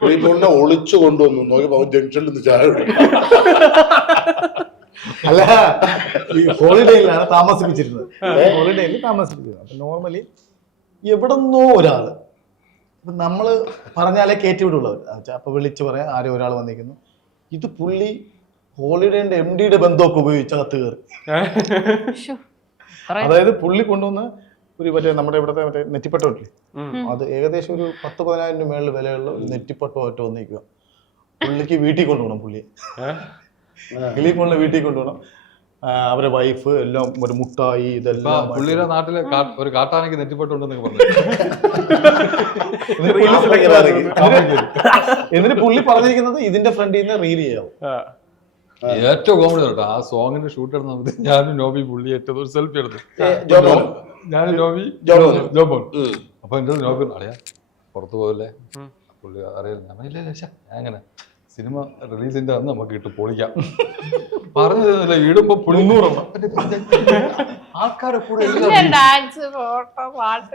പുള്ളിനെ ഒളിച്ചു കൊണ്ടുവന്നു നോക്കിയപ്പോ അവൻ ജംഗ്ഷനിൽ നിന്ന് ചായ അല്ല, ഈ ഹോളിഡേയിലാണ് താമസിപ്പിച്ചിരുന്നത്. ഹോളിഡേയിൽ താമസിപ്പിച്ചിരുന്നത്. അപ്പൊ നോർമലി എവിടെന്നോ ഒരാള്, അപ്പൊ നമ്മള് പറഞ്ഞാലേ കയറ്റിവിടുള്ളവർ. അപ്പൊ വിളിച്ചു പറയാം ആരും ഒരാൾ വന്നിരിക്കുന്നു. ഇത് പുള്ളി ഹോളിഡേന്റെ MD ബന്ധമൊക്കെ ഉപയോഗിച്ച് അകത്ത് കയറി. അതായത് പുള്ളി കൊണ്ടുവന്ന് ഒരു മറ്റേ നമ്മുടെ ഇവിടുത്തെ മറ്റേ നെറ്റിപ്പട്ടമില്ലേ, അത് ഏകദേശം ഒരു 10-15 രൂപ മേളിൽ വിലയുള്ള ഒരു നെറ്റിപ്പട്ടമായിട്ട് വന്നിരിക്കുക. പുള്ളിക്ക് വീട്ടിൽ കൊണ്ടുപോകണം. പുള്ളിയെ ഗലീഫോണിലെ വീട്ടിൽ കൊണ്ടുപോകണം. അവരെ വൈഫ് എല്ലാം ഒരു മുട്ടായി ഇതെല്ലാം. പുള്ളിയുടെ നാട്ടിലെ ഒരു കാട്ടാനയ്ക്ക് നെറ്റിപ്പെട്ടുണ്ടെന്നൊക്കെ പറഞ്ഞു. എന്നിട്ട് പുള്ളി പറഞ്ഞിരിക്കുന്നത് ഇതിന്റെ ഫ്രണ്ടിൽ നിന്ന് റീൽ ചെയ്യാവും. ഏറ്റവും കോമഡി കേട്ടോ, ആ സോങ്ങിന്റെ ഷൂട്ട് എടുത്ത സമയത്ത് ഞാനും നോബി പുള്ളി ഏറ്റവും ഒരു സെൽഫി എടുത്തു. ഞാനും നോബി ജോബോൺ. അപ്പൊ എന്റെ നോബി അറിയാം പുറത്തു പോകല്ലേ പുള്ളി അറിയാം. ഞാൻ ഇല്ല ഞാൻ അങ്ങനെ സിനിമ റിലീസിന്റെ അന്ന് നമുക്ക് ഇട്ട് പൊളിക്കാം പറഞ്ഞതല്ല. ഇടുമ്പോ 300 ആൾക്കാരെ കൂടെ ഡാൻസ് ഫോട്ടോ പാട്ട്